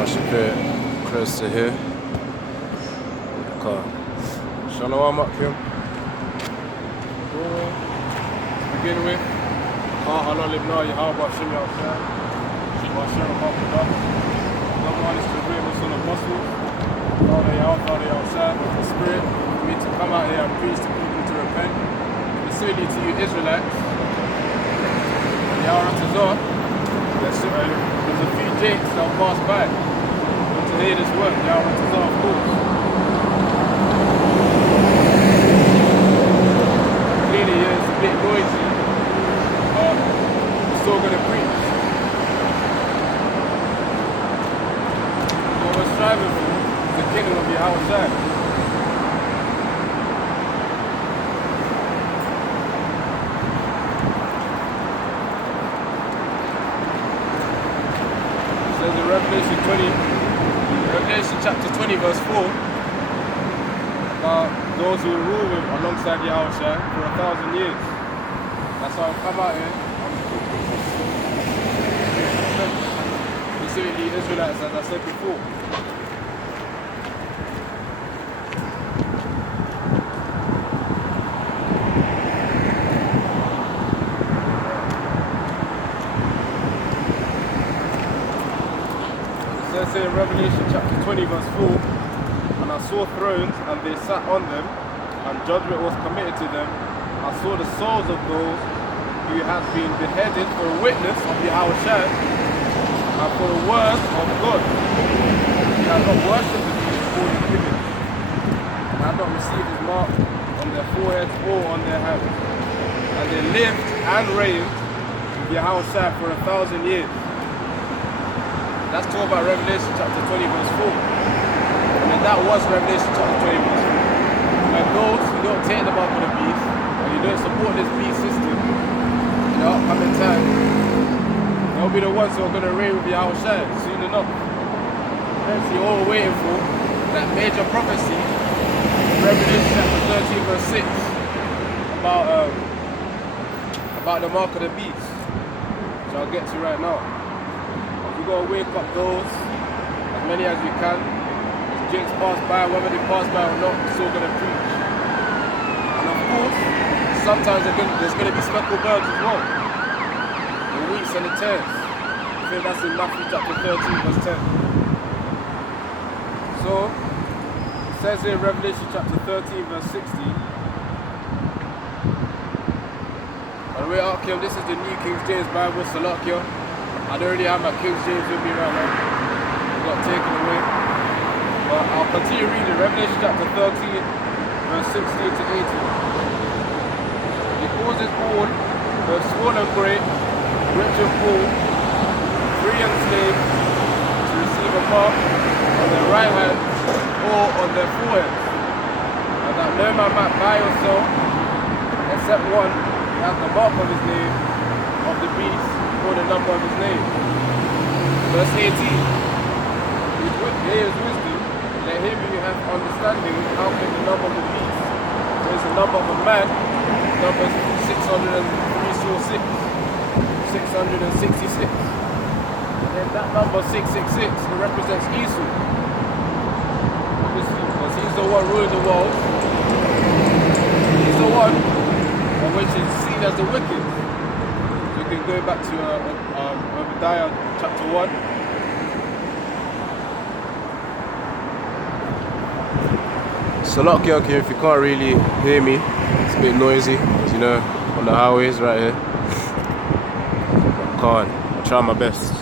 I should put it close to here. Okay. Shalom Akim. Begin with Halal ibn Yahweh Hashem Yahweh. Hashem Yahweh. Number one is to agree with the apostles. Father Yahweh, the Spirit, for me to come out here and preach to people to repent. Specifically to you Israelites. There's a few jakes that will pass by to hear this word. Of course. Clearly it's a bit noisy, but we're still going to preach. What we're striving for is the kingdom of Yahweh. Revelation chapter 20 verse 4 about those who rule with alongside Yahweh for 1,000 years. That's why I've come out here. Specifically Israelites, as I said before. In Revelation chapter 20 verse 4, and I saw thrones and they sat on them, and judgment was committed to them. I saw the souls of those who had been beheaded for a witness of Yahweh and for the word of God. They had not worshipped the beast or his image, and had not received his mark on their foreheads or on their hands. And they lived and reigned with Yahweh for 1,000 years. That's talking about Revelation chapter 20 verse 4. And then that was Revelation chapter 20 verse 4. When those who don't take the mark of the beast, and you don't support this beast system in the upcoming time, they'll be the ones who are going to reign with Yahweh soon enough. That's all we're waiting for, that major prophecy, Revelation chapter 13 verse 6, about the mark of the beast, which I'll get to right now. We've got to wake up those, as many as we can. As jakes pass by, whether they pass by or not, we're still going to preach. And of course, sometimes there's going to be speckled birds as well. The wheats and the tares. I think that's in Matthew chapter 13 verse 10. So, it says in Revelation chapter 13 verse 16. By the way, Akim, this is the New King James Bible, Salakia. I don't really have my King James with me right now. It got taken away. But I'll continue reading Revelation chapter 13, verse 16 to 18. He causes all, both small and great, rich and poor, free and slave, to receive a mark on their right hand or on their foreheads, and that no man might buy or sell, except one who has the mark of his name, of the beast, or the number of his name. Verse 18. Here is wisdom, let him who has understanding calculate the number of the beast. There is the number of a man, number 666. And then that number 666, it represents Esau. Obviously, because he's the one ruling the world. He's the one which is seen as the wicked. You can go back to Obadiah chapter 1. Salakia, okay, if you can't really hear me, it's a bit noisy, as you know, on the highways right here. I'll try my best.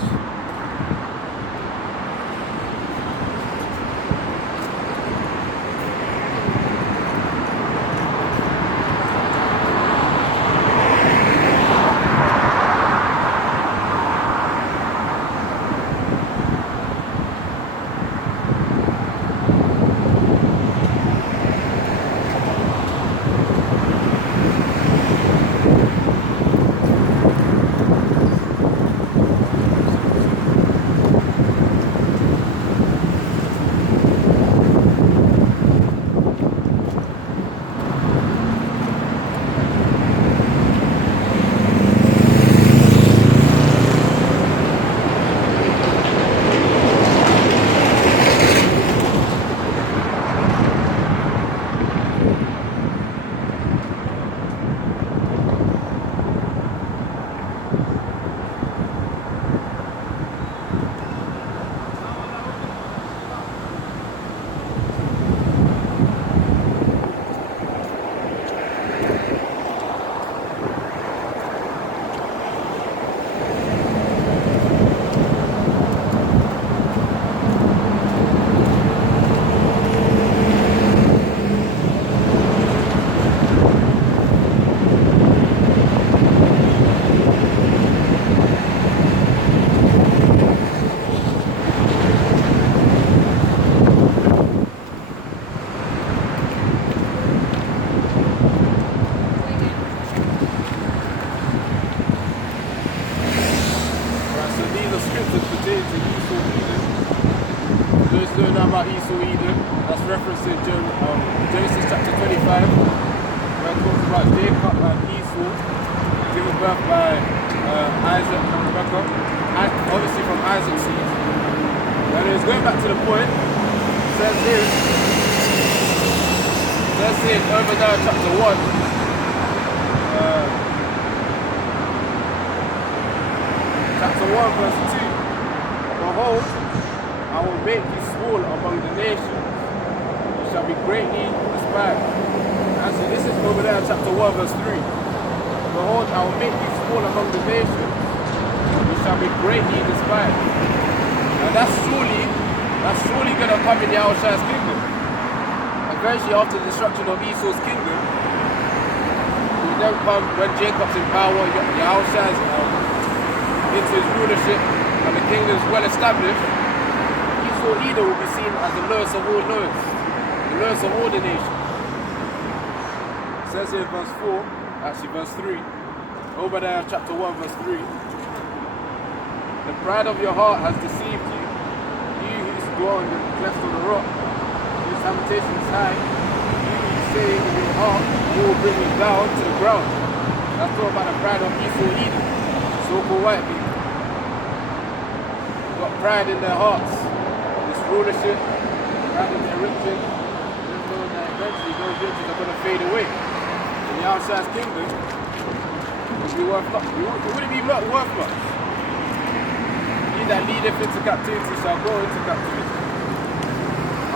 the scriptures pertaining to Esau Edom. Those who don't know about Esau Edom, that's referenced in Genesis chapter 25, where it talks about Jacob and Esau, given birth by Isaac and Rebekah, obviously from Isaac's seed. And it's going back to the point, it says here in Obadiah chapter 1, chapter 1 verse 2, behold, I will make you small among the nations, you shall be greatly despised. And so this is Obadiah chapter 1 verse 3. Behold, I will make you small among the nations, you shall be greatly despised. And that's surely going to come in Yahushua's kingdom. Eventually, after the destruction of Esau's kingdom, it will then come when Jacob's in power, Yahushua's into his rulership, and the kingdom is well established. Esau Edom will be seen as the lowest of all lowest, the lowest of all the nations. It says here in verse 4, actually verse 3, Obadiah chapter 1 verse 3, the pride of your heart has deceived you, you who dwell in the clefts of the rock, whose habitation is high, you who say in your heart, you will bring me down to the ground. That's all about the pride of Esau Edom, so-called white people. Got pride in their hearts, this rulership, pride in their riches, even though that eventually those riches are going to fade away. In Yahushua's kingdom, it would be worth much. It wouldn't be worth much. He that leadeth into captivity shall go into captivity.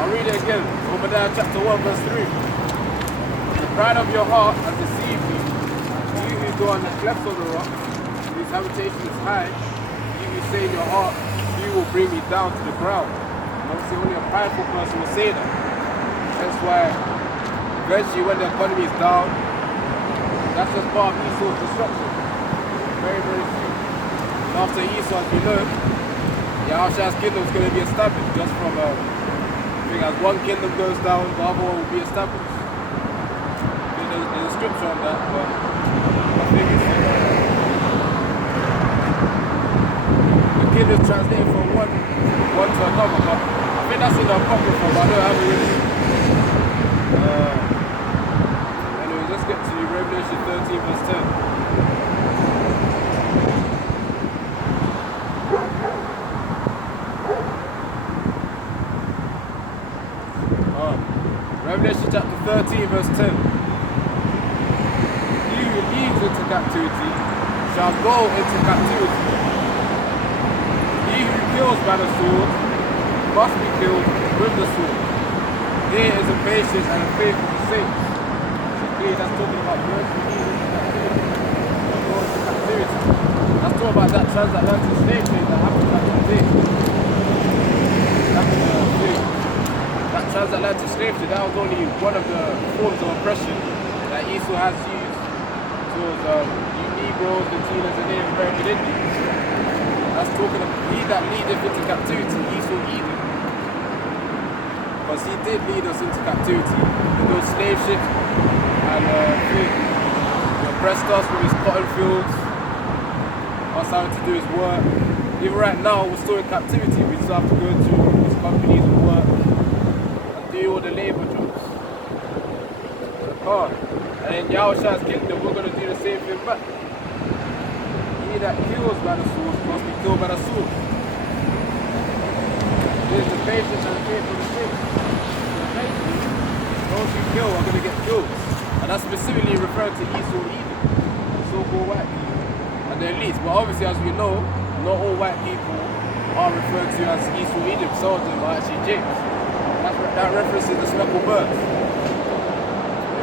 I'll read it again. Obadiah chapter 1 verse 3. The pride of your heart has deceived you. You who go on the clefts of the rock, whose habitation is high, you who say in your heart, you will bring me down to the ground. And obviously only a prideful person will say that. That's why eventually when the economy is down, that's just part of Esau's destruction. Very, very few. And after Esau, as we know, Yahushua's kingdom is going to be established just from as one kingdom goes down, the other one will be established. There's a scripture on that, but I think it's the kingdom is translated from one to another, but I think that's in the Apocrypha, but I don't have it really. Anyway, let's get to Revelation 13 verse 10. Revelation chapter 13 verse 10. He who leads into captivity shall go into captivity. He who kills by the sword must be killed with the sword. Here is the patience and the faith of the saints. Here that's talking about those who lead into captivity. Go into captivity. That's talking about that transatlantic slave trade that happened back in the day. That transatlantic slave trade, that was only one of the forms of oppression that Esau has used towards you Negroes, Latinos, and Native American Indians. That's talking about he that leadeth into captivity, Esau Edom. Because he did lead us into captivity in those slave ships, and he oppressed us with his cotton fields, us having to do his work. Even right now, we're still in captivity. We still have to go to his companies and work. Do all the labor jobs. And in Yahushua's kingdom, we're going to do the same thing back. He that kills by the sword must be killed by the sword. There's the patience and the faith of the saints. Eventually, those who kill are going to get killed. And that's specifically referring to Esau Edom, the so-called white people, and their elites. But obviously, as we know, not all white people are referred to as Esau Edom. Some of them are actually James. That references the speckled bird. In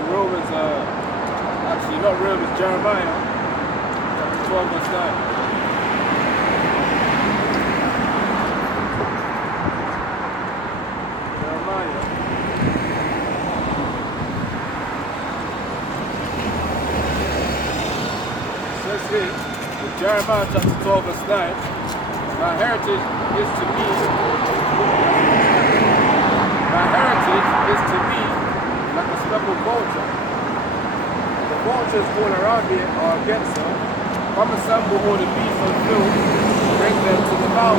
Romans, actually not Romans, Jeremiah, chapter 12 verse 9. Jeremiah. It says here, in Jeremiah chapter 12 verse 9, my heritage is to me like a speckled vulture. The vultures all around here are against her. Come assemble all the beasts of the field, bring them to the bow.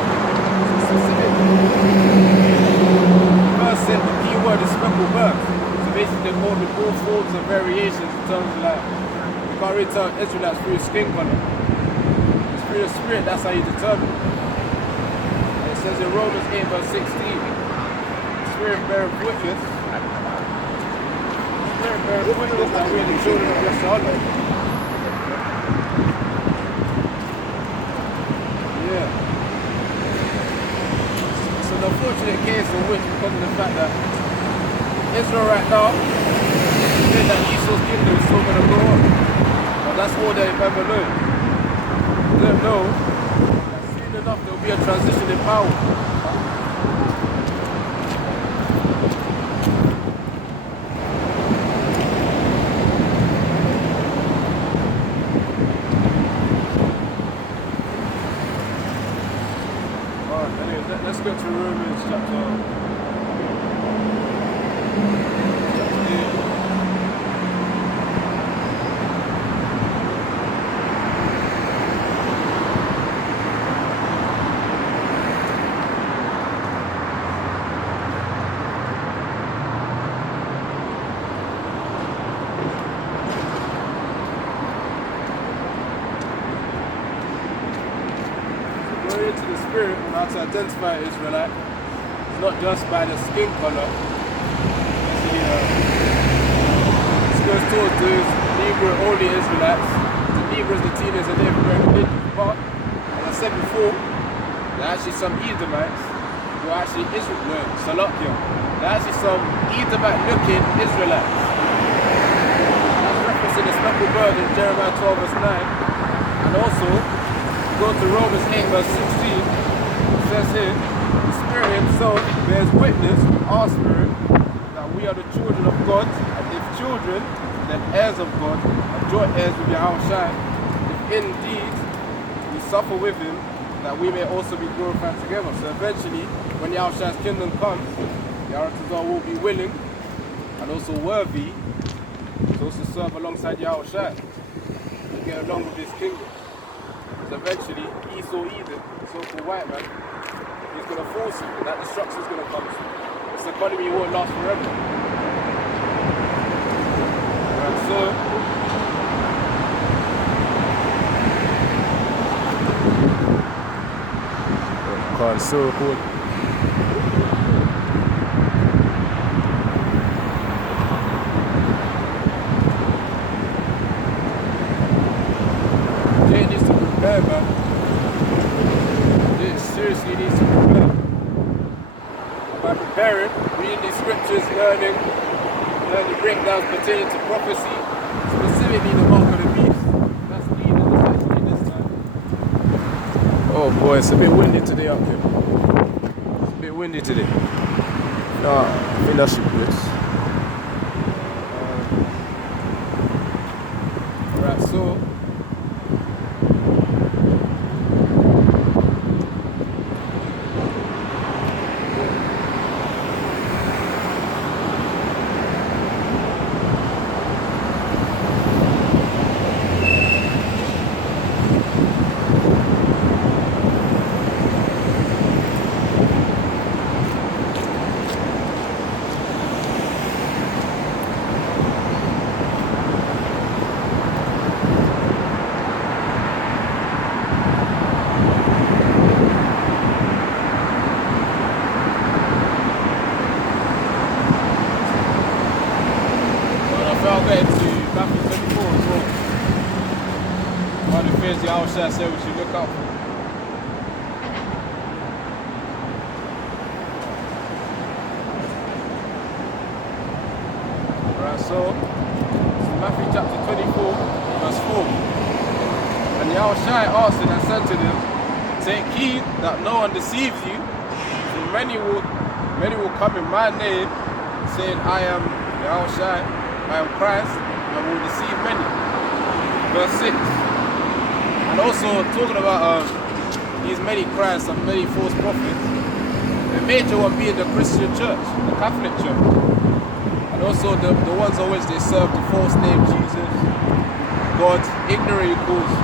Specific. First said the key word is speckled birds. So basically they're called the all forms and variations in terms of like, you can't really tell Israelites through skin color. It's through the spirit, that's how you determine. And it says in Romans 8 verse 16, Spirit beareth witness. Spirit beareth witness that we are the children of Yeshua. Yeah. It's an unfortunate case in which, because of the fact that Israel right now, think that Esau's kingdom is still going to go on. But that's all they've ever learned. They don't know that soon enough there will be a transition in power. Let's go to Romans chapter 8. Glory to the Spirit, and how to identify an Israelite. It's not just by the skin color. This goes towards those Negro only Israelites. The Negroes, the teenagers, and they're very religious. But, as I said before, there are actually some Edomites who are actually Israelites, Salakia. There are actually some Edomite looking Israelites. That's referencing the speckled bird in Jeremiah 12 verse 9. And also, go to Romans 8 verse 16. It says here, the Spirit Himself bears witness with our spirit that we are the children of God, and if children, then heirs of God, and joint heirs with Yahushua, if indeed we suffer with Him, that we may also be glorified together. So eventually, when Yahushua's kingdom comes, Yahushua will be willing and also worthy to also serve alongside Yahushua to get along with His kingdom. So eventually, Esau Edom, the so-called white man, he's going to force him, and that destruction is going to come. This economy won't last forever. Right, so can't so cool. Jay needs to prepare, man. This seriously needs to prepare. By preparing, reading the scriptures, learning breakdowns pertaining to prophecy, specifically the mark of the beast. That's needed especially this time. Oh boy, it's a bit windy today up here. It's a bit windy today. No, I think that should be good. Alright, so I'll get into Matthew 24 as well. One of the things Yahushua said we should look out for. Alright, so Matthew chapter 24, verse 4. And Yahushua answered and said to them, take heed that no one deceives you, for many will come in my name, saying, I am Yahushua, I am Christ, and will deceive many. Verse 6. And also talking about these many Christs and many false prophets, the major one being the Christian church, the Catholic church. And also the ones on which they serve the false name Jesus, God, ignorantly calls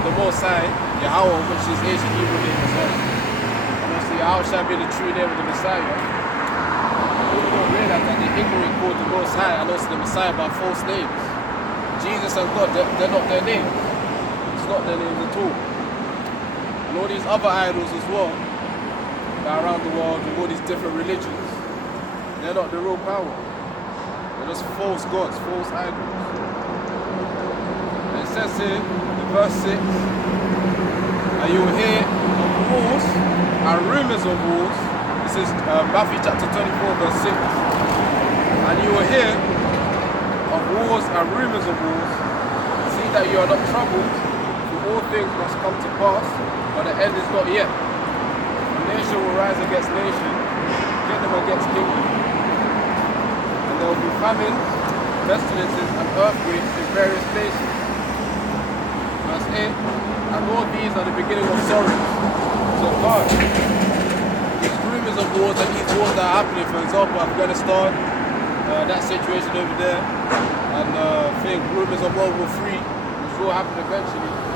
the Most High, Yahweh, which is ancient Hebrew name as well. And obviously Yahweh shall be the true name of the Messiah. People don't realize that they ignorantly call the Most High and also the Messiah by false names. Jesus and God, they're not their names. It's not their names at all. And all these other idols as well that are around the world with all these different religions, they're not the real power. They're just false gods, false idols. And it says here in verse 6, and you will hear of wars and rumors of wars. This is Matthew chapter 24 verse 6. And you will hear of wars and rumors of wars. See that you are not troubled, for all things must come to pass, but the end is not yet. Nation will rise against nation, kingdom against kingdom. And there will be famines, pestilences, and earthquakes in various places. Verse 8, and all these are the beginning of sorrows. So God, these rumors of wars and these wars that are happening, for example, Afghanistan, that situation over there, and rumors of World War III, which will happen eventually.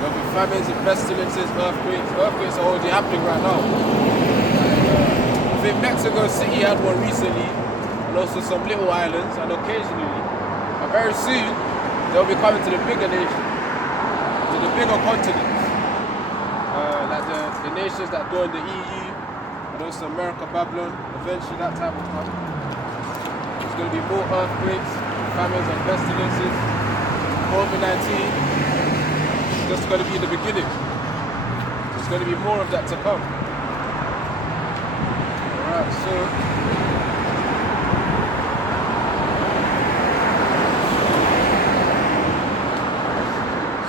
There'll be famines and pestilences, earthquakes. Earthquakes are already happening right now. I think Mexico City had one recently, and also some little islands, and occasionally. And very soon, they'll be coming to the bigger nations, to the bigger continents. Like the nations that join the EU, and also America, Babylon. Eventually that time will come. There's going to be more earthquakes, famines and pestilences, COVID-19. Just going to be the beginning. There's going to be more of that to come. Alright, so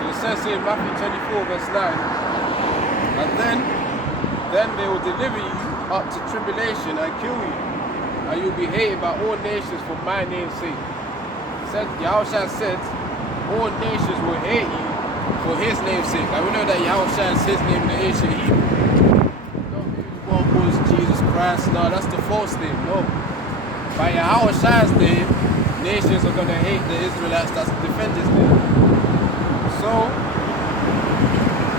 it says here in Matthew 24 verse 9, and then they will deliver you up to tribulation and kill you, and you'll be hated by all nations for my name's sake. Yahushua said, all nations will hate you for his name's sake. And we know that Yahushua is his name in the ancient Hebrew. Not one was Jesus Christ. No, that's the false name. No. By Yahushua's name, nations are going to hate the Israelites that defend his name. So,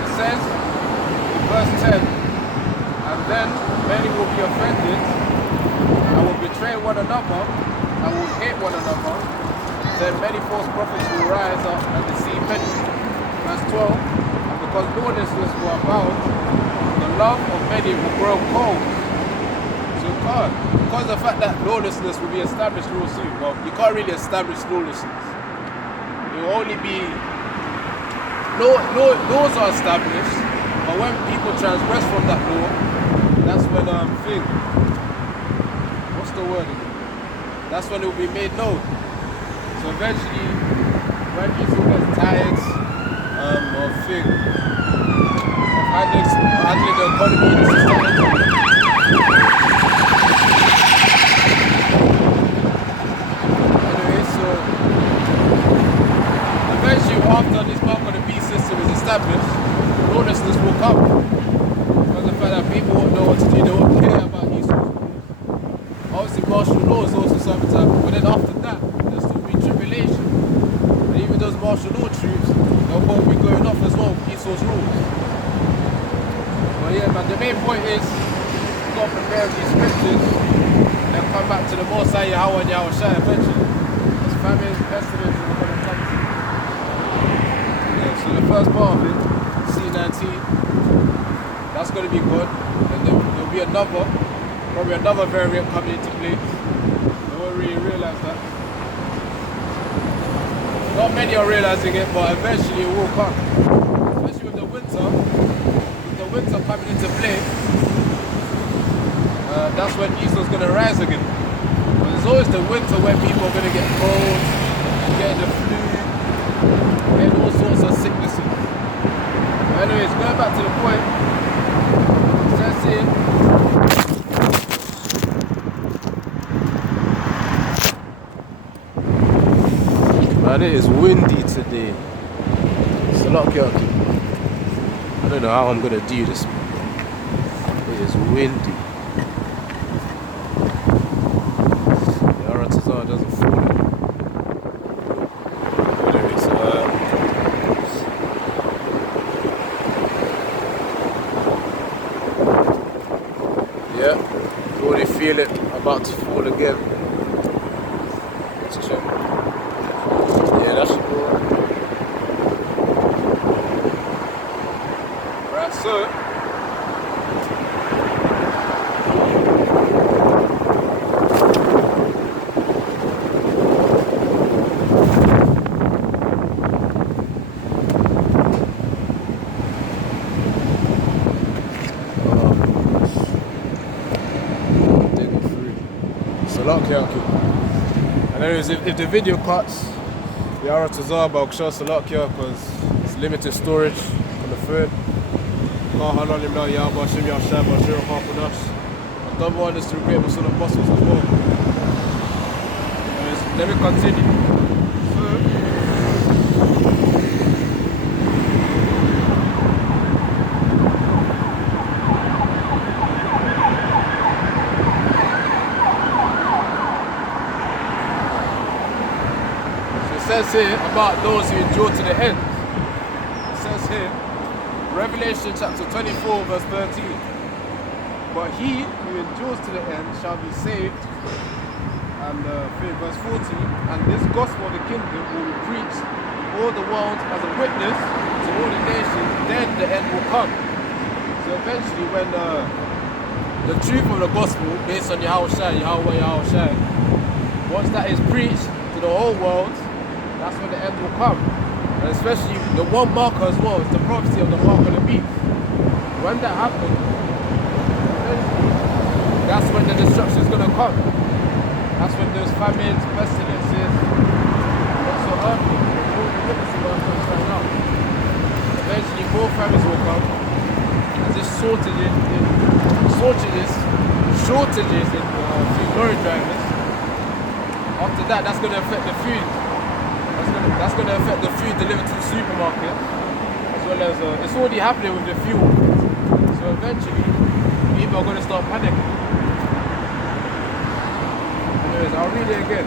it says in verse 10, and then many will be offended and will betray one another and will hate one another. Then many false prophets will rise up and deceive many. Verse 12, and because lawlessness will abound, the love of many will grow cold. So God, because of the fact that lawlessness will be established real soon, well, you can't really establish lawlessness. It will only be, laws are established, but when people transgress from that law, that's when, what's the word again? That's when it will be made known. So eventually, when people get tired, handling the economy in the society. Anyway, so eventually after this mark of the beast system is established, lawlessness will come. Because the fact that people won't know what to do, they won't care about these rules. Obviously martial law is also sometimes, but then after that, there's still be tribulation. And even those martial law troops, they'll both be going off as well, Esau's rules. But yeah, man, the main point is, you've got to prepare these scriptures and come back to the Most High Yahweh and Yahushua eventually. Because famines, pestilence are going to come to you. Yeah, so the first part of it, C19, that's going to be good. And then there'll be probably another variant coming into place. They won't really realize that. Not many are realizing it, but eventually it will come. Especially with the winter coming into play, that's when Esau's going to rise again. But there's always the winter when people are going to get cold, get the flu, get all sorts of sicknesses. But anyways, going back to the point, it says here, man, it is windy today. It's a lot of chaotic. I don't know how I'm gonna do this. It is windy. The Aratazar doesn't fall. Anyways, already feel it about to fall again. Let's check. Yeah, that should go. Right, so and anyways, if the video cuts, Yara Tazaba, I'll show Salakia because it's limited storage on the third. Another one is to great Muslim apostles as well. Anyways, let me continue. It says here about those who endure to the end. It says here, Revelation chapter 24 verse 13. But he who endures to the end shall be saved. And verse 14, and this gospel of the kingdom will be preached in all the world as a witness to all the nations, then the end will come. So eventually when the truth of the gospel based on Yahweh, once that is preached to the whole world, that's when the end will come. And especially the one marker as well is the prophecy of the mark of the beast. When that happens, that's when the destruction is going to come. That's when there's famines, pestilences, also earthquakes. All the witnessing earthquakes right now. Eventually more famines will come. As this shortages in few lorry drivers. After that, that's going to affect the food. That's going to affect the food delivered to the supermarket, as well as it's already happening with the fuel. So eventually, people are going to start panicking. Anyways, I'll read it again.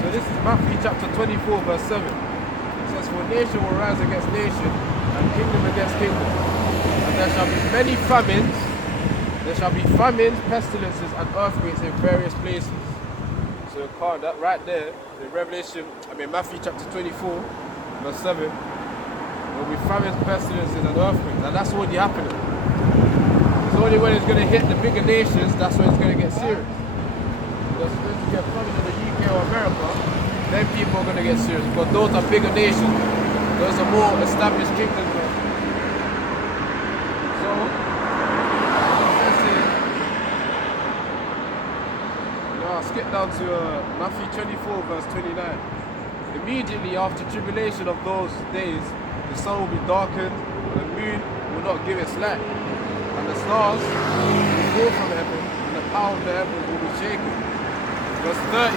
So this is Matthew chapter 24, verse 7. It says, "For nation will rise against nation, and kingdom against kingdom, and there shall be many famines. There shall be famines, pestilences, and earthquakes in various places." So that right there, in Matthew chapter 24, verse 7, there will be famines, pestilences, and earthquakes, and that's already happening. It's only when it's going to hit the bigger nations, that's when it's going to get serious. Because when you get famine in the UK or America, then people are going to get serious, because those are bigger nations, those are more established kingdoms. So, skip down to Matthew 24 verse 29. Immediately after tribulation of those days, the sun will be darkened, the moon will not give its light, and the stars will fall from heaven, and the power of the heavens will be shaken. Verse 30,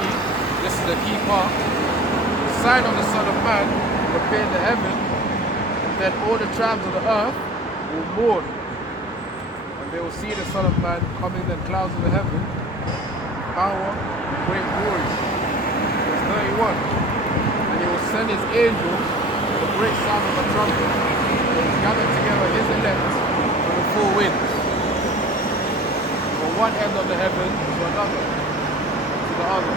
this is the key part. The sign of the Son of Man will appear in the heaven, and then all the tribes of the earth will mourn, and they will see the Son of Man coming in the clouds of the heaven, power, great glory. Verse 31. And he will send his angels with a great sound of a trumpet, and he will gather together his elect from the four winds, from one end of the heaven to another, to the other.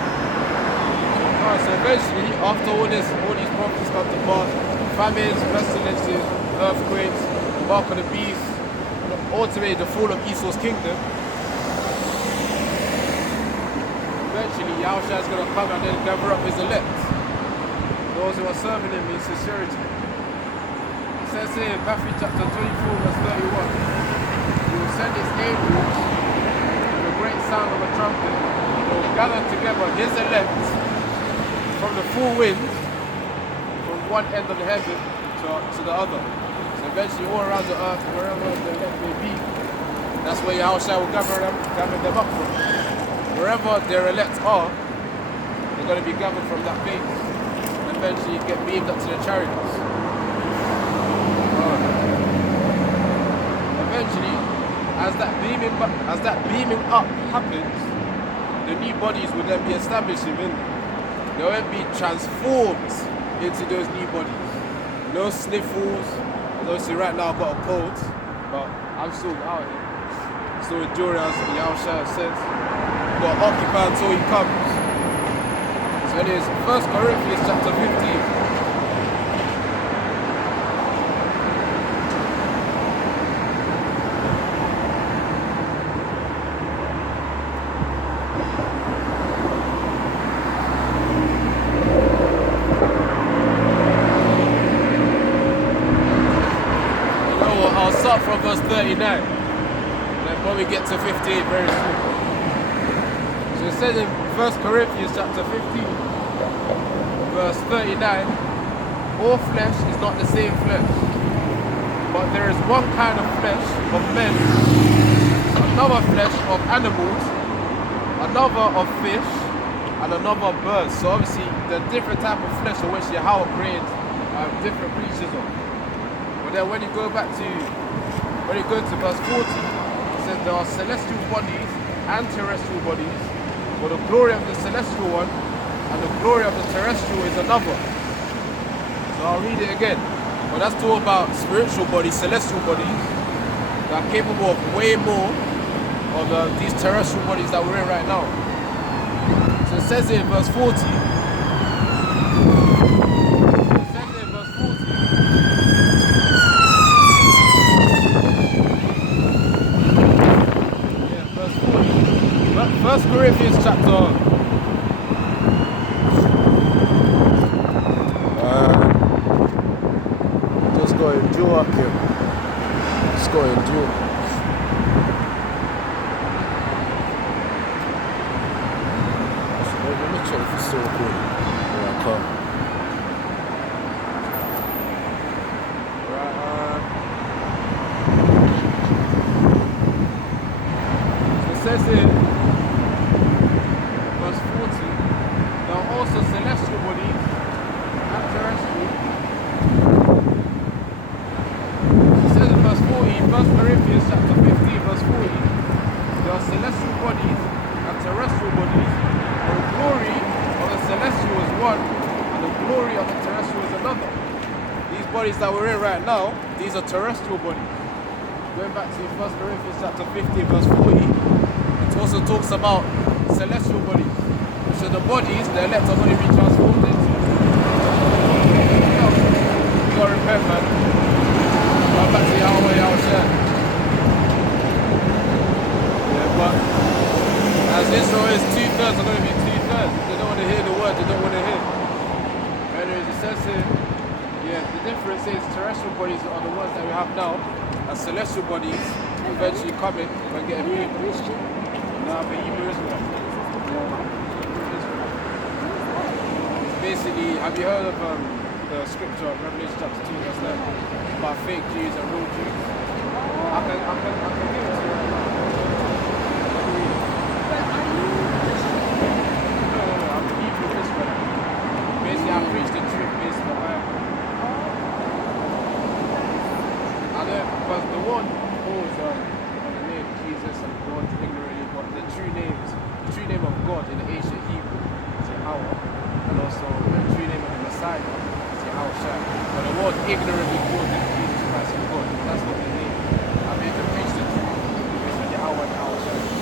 So eventually, after all these prophecies come to pass, famines, pestilences, earthquakes, the mark of the beast, and ultimately the fall of Esau's kingdom, eventually Yahushua is going to come and then gather up his elect, those who are serving him in sincerity. It says here in Matthew chapter 24 verse 31, he will send his angels with a great sound of a trumpet, and they will gather together his elect from the four winds, from one end of the heaven to the other. So eventually all around the earth, wherever the elect may be, that's where Yahushua will gather them up from. Wherever their elects are, they're going to be gathered from that place and eventually get beamed up to the chariots. Eventually, as that beaming up happens, the new bodies will then be established in them. They will be transformed into those new bodies. No sniffles. Obviously right now I've got a cold, but I'm still out here. still enduring, as Yahushua says. You've got to occupy until he comes. So it is 1 Corinthians chapter 15. I'll start from verse 39, and then when we get to 58 very soon. So it says in 1 Corinthians chapter 15, verse 39, all flesh is not the same flesh, but there is one kind of flesh of men, another flesh of animals, another of fish, and another of birds. So obviously the different type of flesh of which Yahweh created different creatures of. Then when you go back to verse 40, it says there are celestial bodies and terrestrial bodies, but the glory of the celestial one and the glory of the terrestrial is another. So I'll read it again. But that's talking about spiritual bodies, celestial bodies that are capable of way more of these terrestrial bodies that we're in right now. So it says in verse 40. First Corinthians chapter just go and do up here. Just go and do. Let me check if it's still recording. Yeah, I can't. So it says here, celestial bodies and terrestrial. It says in verse 40, 1 Corinthians chapter 15, verse 40, there are celestial bodies and terrestrial bodies, but the glory of the celestial is one, and the glory of the terrestrial is another. These bodies that we're in right now, these are terrestrial bodies. Going back to 1 Corinthians chapter 15, verse 40, it also talks about celestial bodies. So the bodies, the elect are going to be transformed into. You got to repent, man. Come back to Yahweh, Yahushua. Yeah, but as Israel is 2/3 are going to be 2/3. They don't want to hear the word, they don't want to hear. Anyways, it says here, yeah, the difference is terrestrial bodies are the ones that we have now, and celestial bodies eventually coming and getting moved. Now, the Hebrew Israel. Basically, have you heard of the scripture of Revelation chapter 2 verse 9 about fake Jews and real Jews? I can give it to you right now. No, I'm a Hebrew Israelite. Basically, I preach the truth based on the Bible. And because the one calls on the name Jesus and God ignorantly, but the true name of God in the ancient Hebrew is Yahweh. And also the true name of the Messiah is Yahushua. But the world ignorantly calls him Jesus Christ and God. That's not the name. I mean, to preach the truth based on Yahweh and Yahushua.